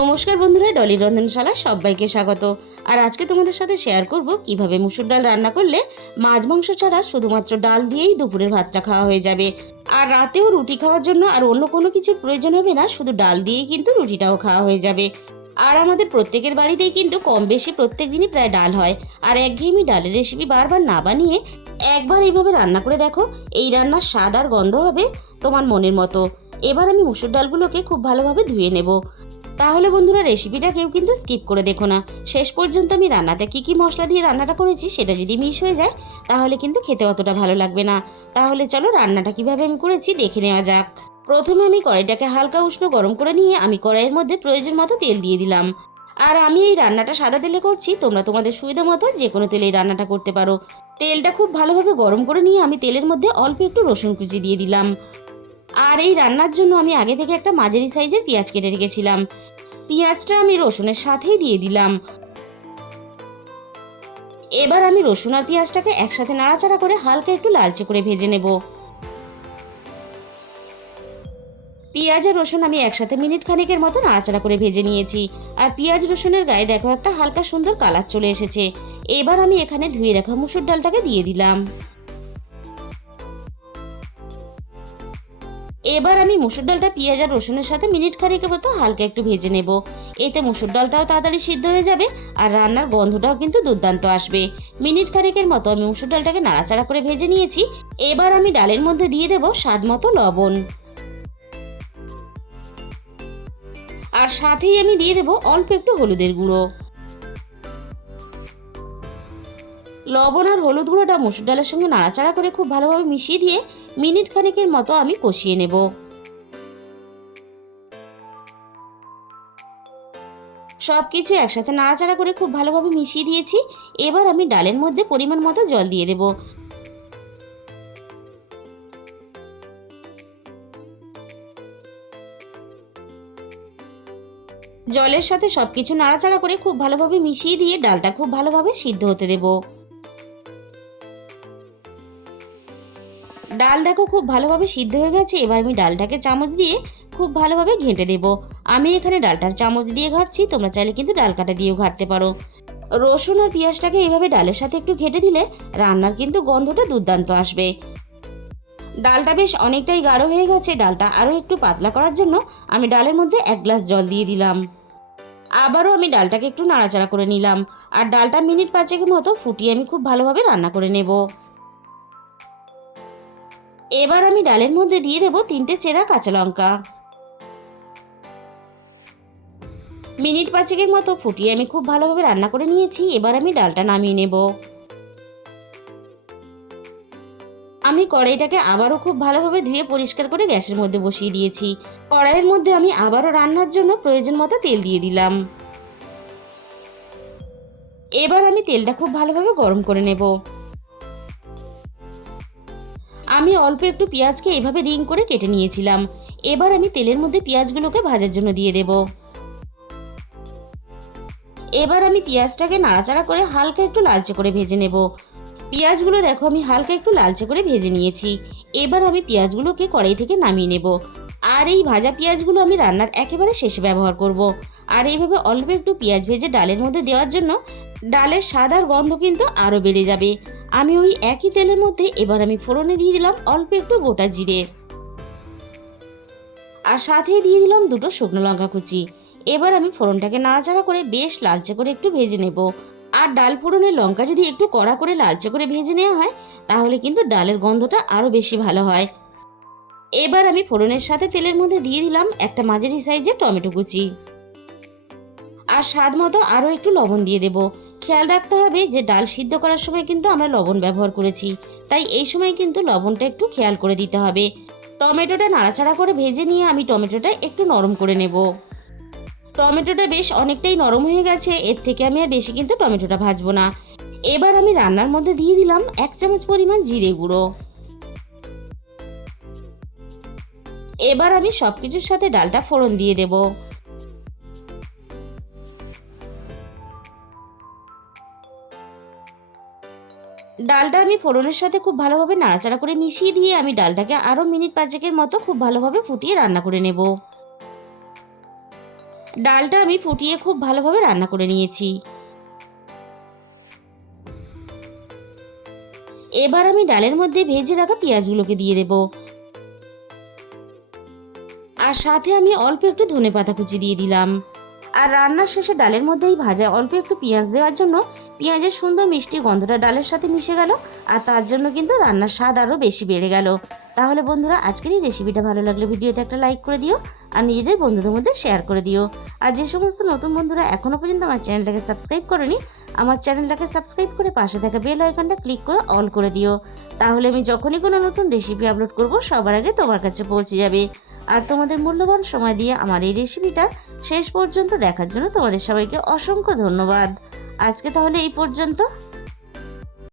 নমস্কার বন্ধুরা, ডলি রন্ধনশালা সবাইকে স্বাগত। আর আজকে তোমাদের সাথে শেয়ার করব কিভাবে মুসুর ডাল রান্না করলে মাছ মাংস ছাড়া শুধুমাত্র ডাল দিয়েই দুপুরের ভাতটা খাওয়া হয়ে যাবে। আর রাতেও রুটি খাওয়ার জন্য আর অন্য কোনো কিছুর প্রয়োজন হবে না, শুধু ডাল দিয়েই কিন্তু রুটিটাও খাওয়া হয়ে যাবে। আর আমাদের প্রত্যেকের বাড়িতেই কিন্তু কম বেশি প্রত্যেক দিনই প্রায় ডাল হয়। আর একঘেয়েমি ডালের রেসিপি বারবার না বানিয়ে একবার এইভাবে রান্না করে দেখো, এই রান্নার স্বাদ আর গন্ধ হবে তোমার মনের মতো। এবার আমি মুসুর ডালগুলোকে খুব ভালোভাবে ধুয়ে নেব। তাহলে বন্ধুরা, রেসিপিটা কেউ কিন্তু স্কিপ করে দেখো না, শেষ পর্যন্ত আমি রান্নাতে কি মশলা দিয়ে রান্নাটা করেছি সেটা যদি মিস হয়ে যায় তাহলে কিন্তু খেতে অতটা ভালো লাগবে না। তাহলে চলো রান্নাটা কিভাবে আমি করেছি দেখে নেওয়া যাক। প্রথমে আমি কড়াইটাকে হালকা উষ্ণ গরম করে নিয়ে আমি কড়াইয়ের মধ্যে প্রয়োজন মতো তেল দিয়ে দিলাম। আর আমি এই রান্নাটা সাদা তেলে করছি, তোমরা তোমাদের সুবিধা মতো যে কোনো তেলে এই রান্নাটা করতে পারো। তেলটা খুব ভালোভাবে গরম করে নিয়ে আমি তেলের মধ্যে অল্প একটু রসুন কুচি দিয়ে দিলাম। আর এই রান্নার জন্য আমি আগে থেকে একটা মাঝারি সাইজের পেঁয়াজ কেটে রেখেছিলাম। পেঁয়াজটা আমি রসুনের সাথেই দিয়ে দিলাম। এবার আমি রসুন আর পেঁয়াজটাকে একসাথে নাড়াচাড়া করে হালকা একটু লালচে করে ভেজে নেব। পেঁয়াজ আর রসুন আমি একসাথে মিনিট খানেকের মতো নাড়াচাড়া করে ভেজে নিয়েছি। আর পেঁয়াজ রসুনের গায়ে দেখো একটা হালকা সুন্দর কালার চলে এসেছে। এবার আমি এখানে ধুয়ে রাখা মুসুর ডালটাকে দিয়ে দিলাম। এবার আমি মুসুর ডালটা পেঁয়াজ আর রসুনের সাথে মিনিট খানেকের মতো হালকা একটু ভেজে নেব। এতে মুসুর ডালটাও তাড়াতাড়ি সিদ্ধ হয়ে যাবে আর রান্নার গন্ধটাও কিন্তু দুর্দান্ত আসবে। মিনিট খানেকের মতো আমি মুসুর ডালটাকে নাড়াচাড়া করে ভেজে নিয়েছি। এবার আমি ডালের মধ্যে দিয়ে দেব স্বাদ মতো লবণ। আর সাথেই আমি দিয়ে দেব অল্প একটু হলুদের গুঁড়ো। লবণ আর হলুদ গুঁড়োটা মুসুর ডালের সঙ্গে নাড়াচাড়া করে খুব ভালোভাবে মিশিয়ে দিয়ে মিনিট খানেকের মতো আমি কষিয়ে নেব। সব কিছু একসাথে নাড়াচাড়া করে খুব ভালোভাবে মিশিয়ে দিয়েছি। এবার আমি ডালের মধ্যে পরিমাণ মতো জল দিয়ে দেব। জলের সাথে সবকিছু নাড়াচাড়া করে খুব ভালোভাবে মিশিয়ে দিয়ে ডালটা খুব ভালোভাবে সিদ্ধ হতে দেব। ডাল দেখো খুব ভালোভাবে সিদ্ধ হয়ে গেছে। এবার আমি ডালটাকে চামচ দিয়ে খুব ভালোভাবে ঘেঁটে দেব। আমি এখানে ডালটার চামচ দিয়ে ঘাটছি, তোমরা চাইলে কিন্তু ডাল কাটা দিয়েও ঘাটতে পারো। রসুন আর পেঁয়াজটাকে এইভাবে ডালের সাথে একটু ঘেঁটে দিলে রান্নার কিন্তু গন্ধটা দুর্দান্ত আসবে। ডালটা বেশ অনেকটাই গাঢ় হয়ে গেছে। ডালটা আরও একটু পাতলা করার জন্য আমি ডালের মধ্যে 1 গ্লাস জল দিয়ে দিলাম। আবারও আমি ডালটাকে একটু নাড়াচাড়া করে নিলাম। আর ডালটা মিনিট 5 মতো ফুটিয়ে আমি খুব ভালোভাবে রান্না করে নেব। এবার আমি ডালের মধ্যে দিয়ে দেব 3টে চেরা কাঁচা লঙ্কা। মিনিট 5 মতো ফুটিয়ে আমি খুব ভালোভাবে রান্না করে নিয়েছি। এবার আমি ডালটা নামিয়ে নেব। আমি কড়াইটাকে আবারও খুব ভালোভাবে ধুয়ে পরিষ্কার করে গ্যাসের মধ্যে বসিয়ে দিয়েছি। কড়াইয়ের মধ্যে আমি আবারও রান্নার জন্য প্রয়োজন মতো তেল দিয়ে দিলাম। এবার আমি তেলটা খুব ভালোভাবে গরম করে নেব। আমি অল্প একটু পেঁয়াজকে এভাবে রিং করে কেটে নিয়েছিলাম। এবার আমি তেলের মধ্যে পেঁয়াজগুলোকে ভাজার জন্য দিয়ে দেব। এবার আমি পেঁয়াজটাকে নাড়াচাড়া করে হালকা একটু লালচে করে ভেজে নেব। পেঁয়াজগুলো দেখো আমি হালকা একটু লালচে করে ভেজে নিয়েছি। এবার আমি পেঁয়াজগুলোকে কড়াই থেকে নামিয়ে নেব। আর এই ভাজা পেঁয়াজগুলো আমি রান্নার একেবারে শেষে ব্যবহার করব। আর এইভাবে অল্প একটু পেঁয়াজ ভেজে ডালের মধ্যে দেওয়ার জন্য ডালের স্বাদ আর গন্ধ কিন্তু আরও বেড়ে যাবে। আমি ওই একই তেলের মধ্যে এবার আমি ফোড়নে দিয়ে দিলাম অল্প একটু গোটা জিরে। আর সাথে দিয়ে দিলাম 2টো শুকনো লঙ্কা কুচি। এবার আমি ফোড়নটাকে নাড়াচাড়া করে বেশ লালচে করে একটু ভেজে নেব। আর ডাল ফোড়নের লঙ্কা যদি একটু কড়া করে লালচে করে ভেজে নেওয়া হয় তাহলে কিন্তু ডালের গন্ধটা আরও বেশি ভালো হয়। এবার আমি ফোড়নের সাথে তেলের মধ্যে দিয়ে দিলাম একটা মাঝারি সাইজের টমেটো কুচি। আর স্বাদ মতো আরও একটু লবণ দিয়ে দেব। খেয়াল রাখতে হবে যে ডাল সিদ্ধ করার সময় কিন্তু আমরা লবণ ব্যবহার করেছি, তাই এই সময় কিন্তু লবণটা একটু খেয়াল করে দিতে হবে। টমেটোটা নাড়াচাড়া করে ভেজে নিয়ে আমি টমেটোটা একটু নরম করে নেব। টমেটোটা বেশ অনেকটাই নরম হয়ে গেছে, এর থেকে আমি আর বেশি কিন্তু টমেটোটা ভাজবো না। এবার আমি রান্নার মধ্যে দিয়ে দিলাম 1 চামচ পরিমাণ জিরে গুঁড়ো। এবার আমি সবকিছুর সাথে ডালটা ফোড়ন দিয়ে দেব। ডালটা আমি ফোড়নের সাথে খুব ভালোভাবে নাড়াচাড়া করে মিশিয়ে দিয়ে আমি ডালটাকে আরও মিনিট 5 মতো খুব ভালোভাবে ফুটিয়ে রান্না করে নেব। ডালটা আমি ফুটিয়ে খুব ভালোভাবে রান্না করে নিয়েছি। এবার আমি ডালের মধ্যে ভেজে রাখা পেঁয়াজগুলোকে দিয়ে দেব, আর সাথে আমি অল্প একটু ধনেপাতা কুচি দিয়ে দিলাম। আর রান্নার শেষে ডালের মধ্যেই ভাজা অল্প একটু পেঁয়াজ দেওয়ার জন্য পেঁয়াজের সুন্দর মিষ্টি গন্ধটা ডালের সাথে মিশে গেল, আর তার জন্য কিন্তু রান্নার স্বাদ আরও বেশি বেড়ে গেল। তাহলে বন্ধুরা, আজকের এই রেসিপিটা ভালো লাগলে ভিডিওতে একটা লাইক করে দিও, আর নিজেদের বন্ধুদের মধ্যে শেয়ার করে দিও। আর যে সমস্ত নতুন বন্ধুরা এখনও পর্যন্ত আমার চ্যানেলটাকে সাবস্ক্রাইব করেনি, আমার চ্যানেলটাকে সাবস্ক্রাইব করে পাশে থাকা বেল আইকনটা ক্লিক করে অল করে দিও। তাহলে আমি যখনই কোনো নতুন রেসিপি আপলোড করব সবার আগে তোমার কাছে পৌঁছে যাবে। আর তোমাদের মূল্যবান সময় দিয়ে আমার এই রেসিপিটা শেষ পর্যন্ত দেখার জন্য তোমাদের সবাইকে অসংখ্য ধন্যবাদ। আজকে তাহলে এই পর্যন্ত।